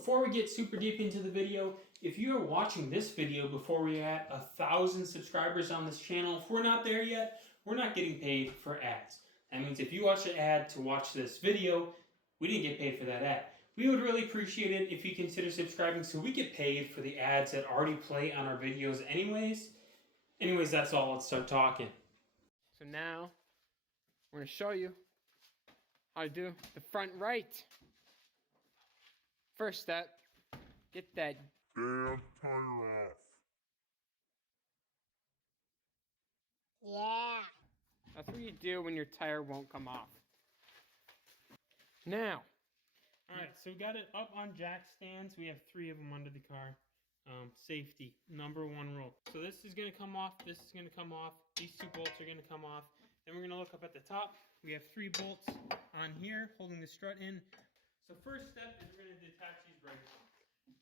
Before we get super deep into the video, if you are watching this video before we're at 1,000 subscribers on this channel, if we're not there yet, we're not getting paid for ads. That means if you watch an ad to watch this video, we didn't get paid for that ad. We would really appreciate it if you consider subscribing so we get paid for the ads that already play on our videos anyways. Anyways, that's all. Let's start talking. So now, we're going to show you how to do the front right. First step, get that damn tire off. Yeah. That's what you do when your tire won't come off. Now. Alright, so we got it up on jack stands. We have 3 of them under the car. Safety, #1 rule. So this is going to come off, this is going to come off. These 2 bolts are going to come off. Then we're going to look up at the top. We have 3 bolts on here holding the strut in. So first step is we're going to detach these brake lines.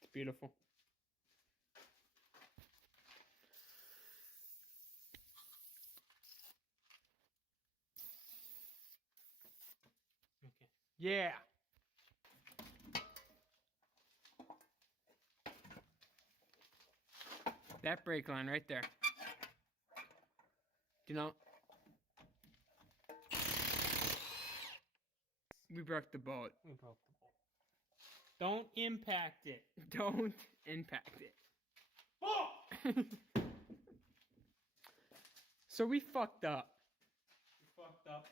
It's beautiful. Okay. Yeah. That brake line right there. You know, we broke the bolt. We broke the bolt. Don't impact it. Don't impact it. Oh! So we fucked up. We fucked up.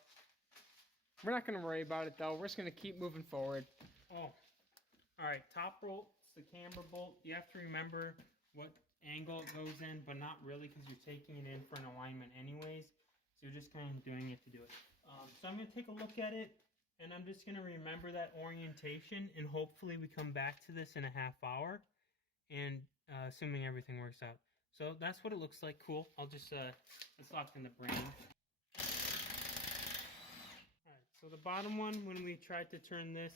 We're not going to worry about it though. We're just going to keep moving forward. Oh. Alright, top bolt's the camber bolt. You have to remember what angle it goes in, but not really because you're taking it in for an alignment anyways. So you're just kind of doing it to do it. So I'm going to take a look at it, and I'm just going to remember that orientation, and hopefully we come back to this in a half hour, and assuming everything works out. So that's what it looks like. Cool. I'll just, let's lock in the brain. Alright, so the bottom one, when we tried to turn this,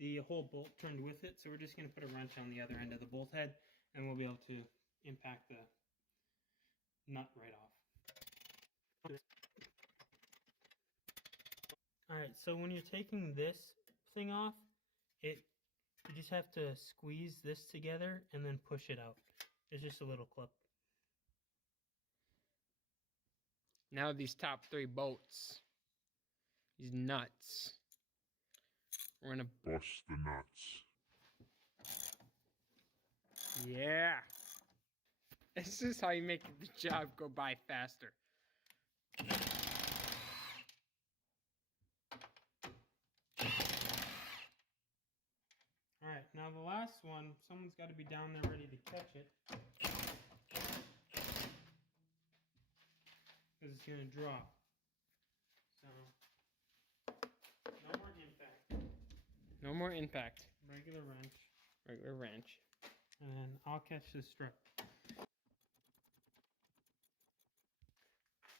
the whole bolt turned with it, so we're just going to put a wrench on the other end of the bolt head, and we'll be able to impact the nut right off. Alright, so when you're taking this thing off, you just have to squeeze this together and then push it out. It's just a little clip. Now these top 3 bolts. These nuts. We're going to Bust the nuts. Yeah. This is how you make the job go by faster. Alright, now the last one, someone's got to be down there ready to catch it. Because it's going to drop. So, no more impact. No more impact. Regular wrench. Regular wrench. And then I'll catch the strut.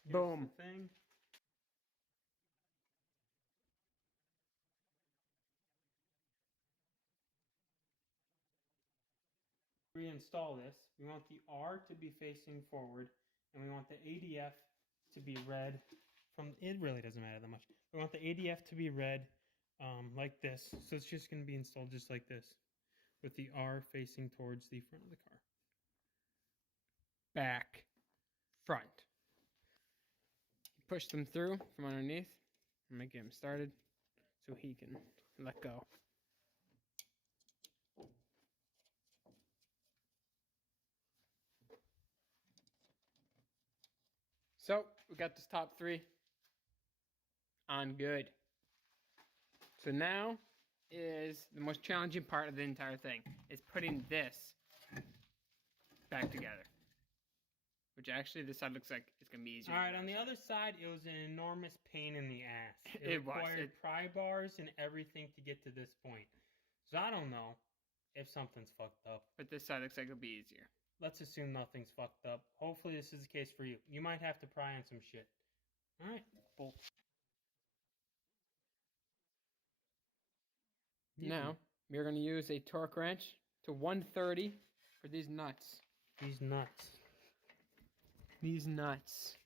Here's Boom. the thing. Reinstall this. We want the R to be facing forward, and we want the ADF to be red. It really doesn't matter that much. We want the ADF to be red, like this. So it's just going to be installed just like this, with the R facing towards the front of the car. Back. Front. Push them through from underneath. I'm going to get him started so he can let go. So, we got this top 3 on good. So now is the most challenging part of the entire thing. Is putting this back together. Which actually this side looks like it's going to be easier. Alright, on the other side, it was an enormous pain in the ass. It required pry bars and everything to get to this point. So I don't know if something's fucked up. But this side looks like it'll be easier. Let's assume nothing's fucked up. Hopefully this is the case for you. You might have to pry on some shit. Alright, bolt. Now, we're going to use a torque wrench to 130 for these nuts. These nuts. These nuts.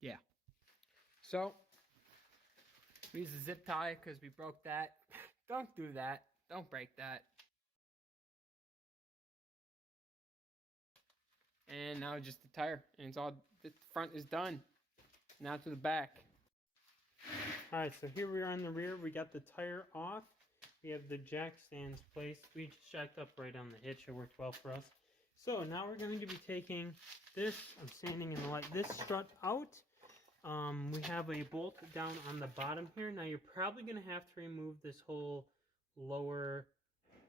Yeah. So, We use a zip tie because we broke that. Don't do that. Don't break that. And now just the tire, and it's all, the front is done. Now to the back. Alright, so here we are on the rear. We got the tire off. We have the jack stands placed. We just jacked up right on the hitch. It worked well for us. So now we're going to be taking this, I'm standing in the light, this strut out. We have a bolt down on the bottom here. Now you're probably going to have to remove this whole lower,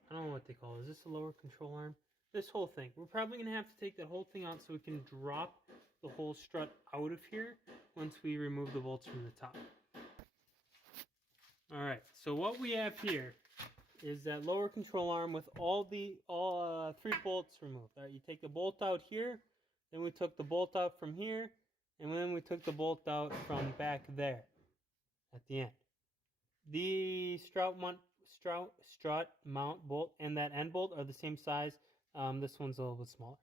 I don't know what they call it. Is this a lower control arm? This whole thing. We're probably going to have to take that whole thing out so we can drop the whole strut out of here once we remove the bolts from the top. Alright, so what we have here is that lower control arm with all 3 bolts removed. Alright, you take the bolt out here, then we took the bolt out from here, and then we took the bolt out from back there at the end. The strut mount bolt and that end bolt are the same size. This one's a little bit smaller.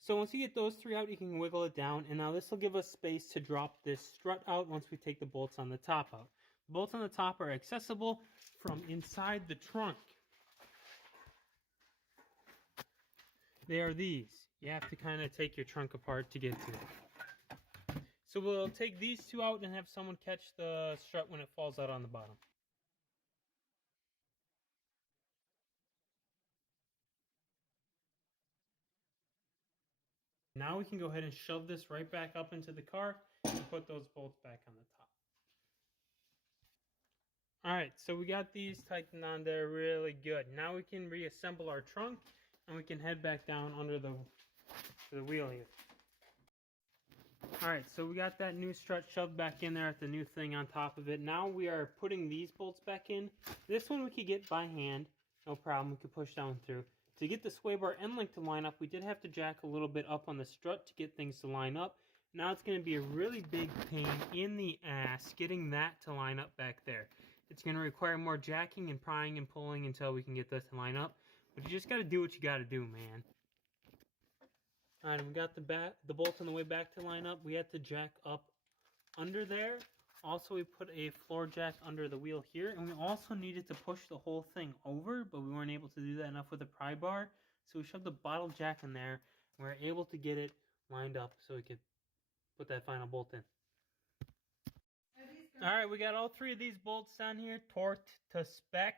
So once you get those 3 out, you can wiggle it down, and now this will give us space to drop this strut out once we take the bolts on the top out. The bolts on the top are accessible from inside the trunk. They are these. You have to kind of take your trunk apart to get to it. So we'll take these 2 out and have someone catch the strut when it falls out on the bottom. Now we can go ahead and shove this right back up into the car and put those bolts back on the top. Alright, so we got these tightened on there really good. Now we can reassemble our trunk and we can head back down under the wheel here. Alright, so we got that new strut shoved back in there at the new thing on top of it. Now we are putting these bolts back in. This one we could get by hand, no problem, we could push down through. To get the sway bar end link to line up, we did have to jack a little bit up on the strut to get things to line up. Now it's going to be a really big pain in the ass getting that to line up back there. It's going to require more jacking and prying and pulling until we can get this to line up. But you just got to do what you got to do, man. Alright, we got the bolts on the way back to line up. We had to jack up under there. Also, we put a floor jack under the wheel here. And we also needed to push the whole thing over, but we weren't able to do that enough with the pry bar. So we shoved the bottle jack in there. And we were able to get it lined up so we could put that final bolt in. Alright, we got all 3 of these bolts on here, torqued to spec.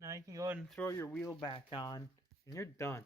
Now you can go ahead and throw your wheel back on, and you're done.